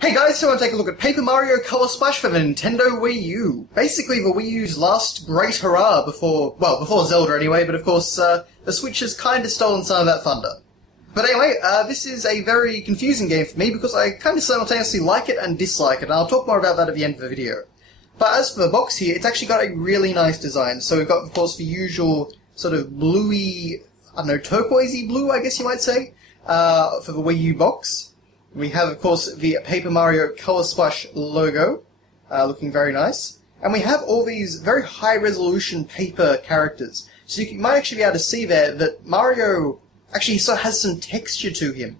Hey guys, so I want to take a look at Paper Mario Color Splash for the Nintendo Wii U. Basically the Wii U's last great hurrah before Zelda anyway, but of course the Switch has kind of stolen some of that thunder. But anyway, this is a very confusing game for me because I kind of simultaneously like it and dislike it, and I'll talk more about that at the end of the video. But as for the box here, it's actually got a really nice design. So we've got, of course, the usual sort of bluey, I don't know, turquoisey blue, I guess you might say, for the Wii U box. We have, of course, the Paper Mario Color Splash logo, looking very nice. And we have all these very high-resolution paper characters. So you might actually be able to see there that Mario actually sort of has some texture to him.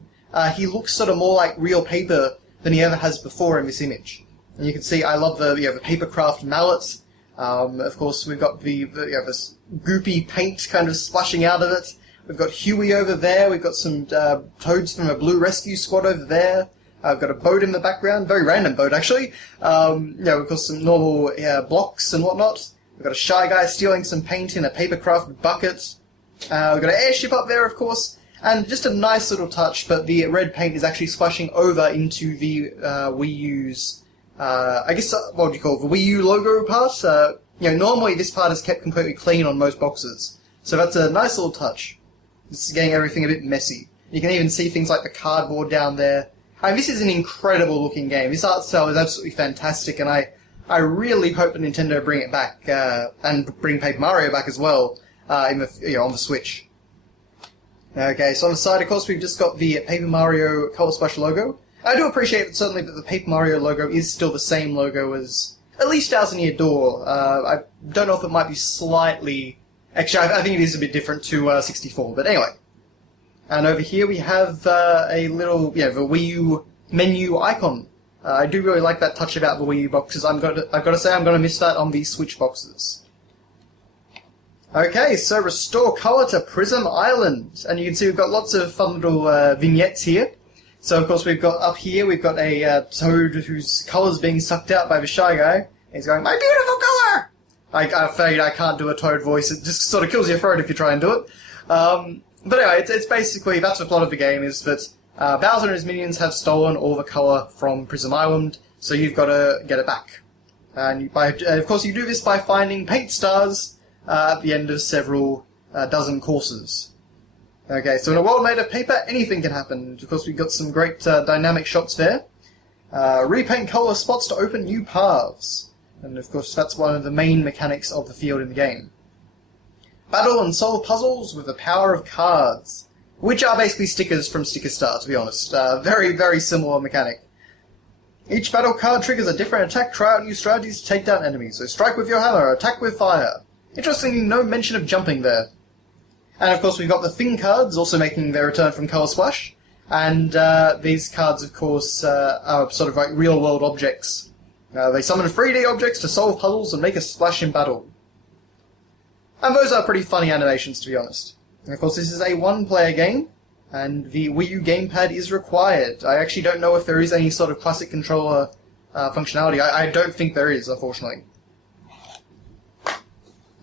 He looks sort of more like real paper than he ever has before in this image. And you can see I love the paper craft mallet. Of course, we've got this goopy paint kind of splashing out of it. We've got Huey over there, we've got some toads from a Blue Rescue Squad over there. I've got a boat in the background, very random boat actually. We've got some normal blocks and whatnot. We've got a Shy Guy stealing some paint in a papercraft bucket. We've got an airship up there, of course. And just a nice little touch, but the red paint is actually splashing over into the Wii U's, I guess, what would you call it, the Wii U logo part? Normally this part is kept completely clean on most boxes. So that's a nice little touch. This is getting everything a bit messy. You can even see things like the cardboard down there. This is an incredible looking game. This art style is absolutely fantastic, and I really hope that Nintendo bring it back, and bring Paper Mario back as well, on the Switch. Okay, so on the side, of course, we've just got the Paper Mario Color Splash logo. I do appreciate certainly that the Paper Mario logo is still the same logo as at least Thousand Year Door. I don't know if it might be slightly... Actually, I think it is a bit different to 64, but anyway. And over here we have a little, the Wii U menu icon. I do really like that touch about the Wii U boxes. I've got to say I'm going to miss that on the Switch boxes. Okay, so restore color to Prism Island. And you can see we've got lots of fun little vignettes here. So, of course, we've got up here, we've got a toad whose color's being sucked out by the Shy Guy. He's going, "My beautiful color!" I'm afraid I can't do a Toad voice. It just sort of kills your throat if you try and do it. But anyway, it's basically, that's the plot of the game, is that Bowser and his minions have stolen all the colour from Prism Island, so you've got to get it back. And of course you do this by finding paint stars at the end of several dozen courses. Okay, so in a world made of paper, anything can happen. Of course we've got some great dynamic shots there. Repaint colour spots to open new paths. And of course that's one of the main mechanics of the field in the game. Battle and solve puzzles with the power of cards, which are basically stickers from Sticker Star, to be honest. Very, very similar mechanic. Each battle card triggers a different attack. Try out new strategies to take down enemies. So strike with your hammer, attack with fire. Interestingly, no mention of jumping there. And of course we've got the Thing cards, also making their return from Color Splash. And these cards, of course, are sort of like real-world objects. They summon 3D objects to solve puzzles and make a splash in battle. And those are pretty funny animations, to be honest. And of course this is a one-player game, and the Wii U gamepad is required. I actually don't know if there is any sort of classic controller functionality. I don't think there is, unfortunately.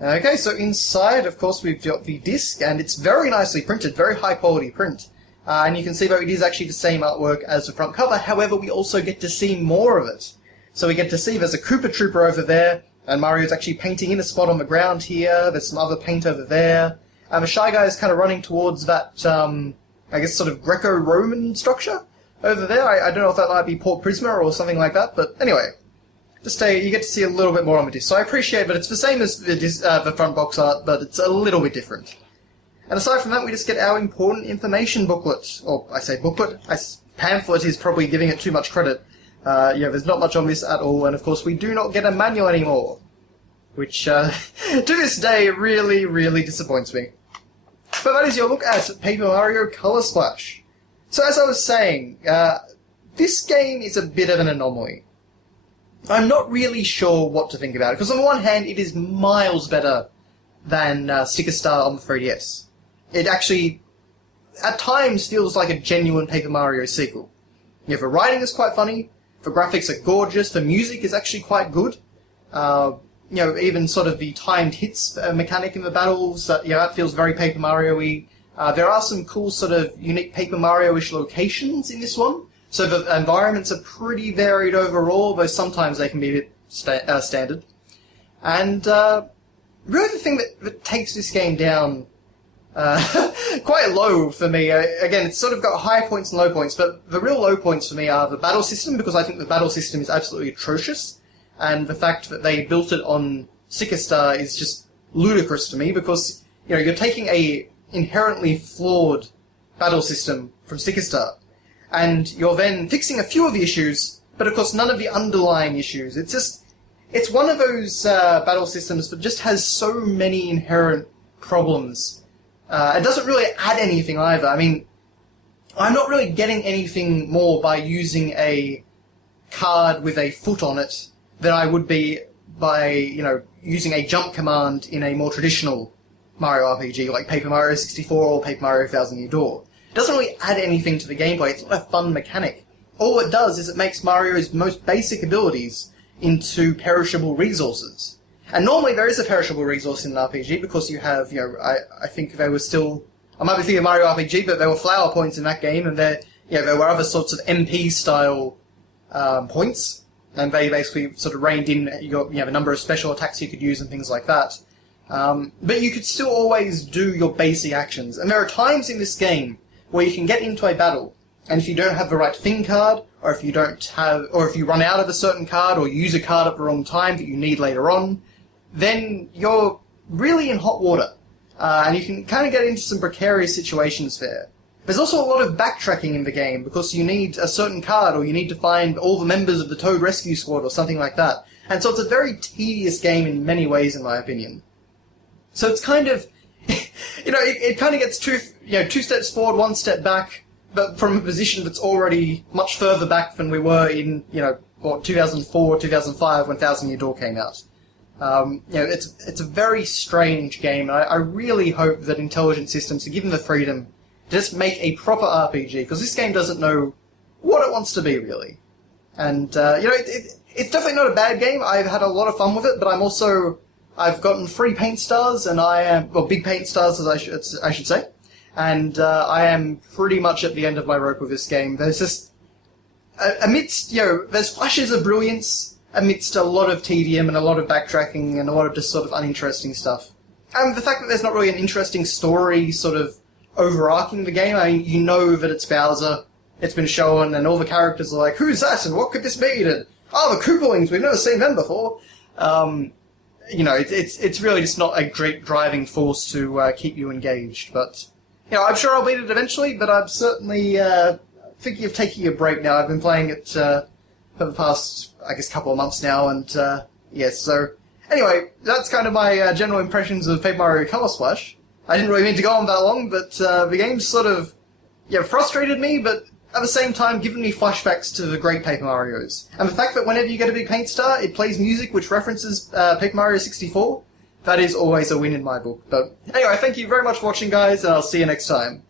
Okay, so inside, of course, we've got the disc, and it's very nicely printed, very high-quality print. And you can see that it is actually the same artwork as the front cover, however, we also get to see more of it. So we get to see there's a Koopa Trooper over there, and Mario's actually painting in a spot on the ground here, there's some other paint over there, and the Shy Guy is kind of running towards that, I guess, sort of Greco-Roman structure over there. I don't know if that might be Port Prisma or something like that, but anyway. You get to see a little bit more on the disc. So I appreciate that it's the same as the front box art, but it's a little bit different. And aside from that, we just get our important information booklet. Or, I say booklet, pamphlet is probably giving it too much credit. There's not much on this at all, and of course we do not get a manual anymore. Which, to this day, really, really disappoints me. But that is your look at Paper Mario Color Splash. So as I was saying, this game is a bit of an anomaly. I'm not really sure what to think about it, because on the one hand, it is miles better than Sticker Star on the 3DS. It actually, at times, feels like a genuine Paper Mario sequel. The writing is quite funny, the graphics are gorgeous, the music is actually quite good. Even sort of the timed hits mechanic in the battles, that feels very Paper Mario-y. There are some cool sort of unique Paper Mario-ish locations in this one. So the environments are pretty varied overall, though sometimes they can be a bit standard. And really the thing that takes this game down quite low for me, again, it's sort of got high points and low points, but the real low points for me are the battle system, because I think the battle system is absolutely atrocious, and the fact that they built it on Sikastar is just ludicrous to me, because you're taking a inherently flawed battle system from Sikastar, and you're then fixing a few of the issues, but of course none of the underlying issues. It's one of those battle systems that just has so many inherent problems. It doesn't really add anything either. I mean, I'm not really getting anything more by using a card with a foot on it than I would be by, using a jump command in a more traditional Mario RPG, like Paper Mario 64 or Paper Mario Thousand Year Door. It doesn't really add anything to the gameplay. It's not a fun mechanic. All it does is it makes Mario's most basic abilities into perishable resources. And normally there is a perishable resource in an RPG because you have, I think there was still, I might be thinking of Mario RPG, but there were flower points in that game, and there were other sorts of MP style points, and they basically sort of reined in the number of special attacks you could use and things like that. But you could still always do your basic actions, and there are times in this game where you can get into a battle, and if you don't have the right thing card, or if you run out of a certain card, or use a card at the wrong time that you need later on, then you're really in hot water. And you can kind of get into some precarious situations there. There's also a lot of backtracking in the game, because you need a certain card, or you need to find all the members of the Toad Rescue Squad, or something like that. And so it's a very tedious game in many ways, in my opinion. So it's kind of, it kind of gets two steps forward, one step back, but from a position that's already much further back than we were in, 2004, 2005, when Thousand Year Door came out. It's a very strange game, and I really hope that Intelligent Systems are given the freedom to just make a proper RPG, because this game doesn't know what it wants to be, really. And, it's definitely not a bad game. I've had a lot of fun with it, but I've gotten free paint stars, and big paint stars, as I should say. And I am pretty much at the end of my rope with this game. There's just, amidst, there's flashes of brilliance amidst a lot of tedium and a lot of backtracking and a lot of just sort of uninteresting stuff. And the fact that there's not really an interesting story sort of overarching the game, I mean, you know that it's Bowser, it's been shown, and all the characters are like, who's that, and what could this be? And, the Koopalings, we've never seen them before. It's really just not a great driving force to keep you engaged, but... I'm sure I'll beat it eventually, but I'm certainly thinking of taking a break now. I've been playing it for the past, couple of months now, and yes, so... Anyway, that's kind of my general impressions of Paper Mario Color Splash. I didn't really mean to go on that long, but the game sort of, frustrated me, but at the same time given me flashbacks to the great Paper Marios. And the fact that whenever you get a big paint star, it plays music which references Paper Mario 64, that is always a win in my book. But anyway, thank you very much for watching, guys, and I'll see you next time.